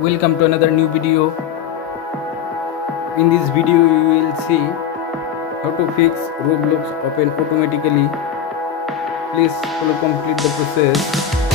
Welcome to another new video. In this video you will see how to fix Roblox open automatically. Please follow complete the process.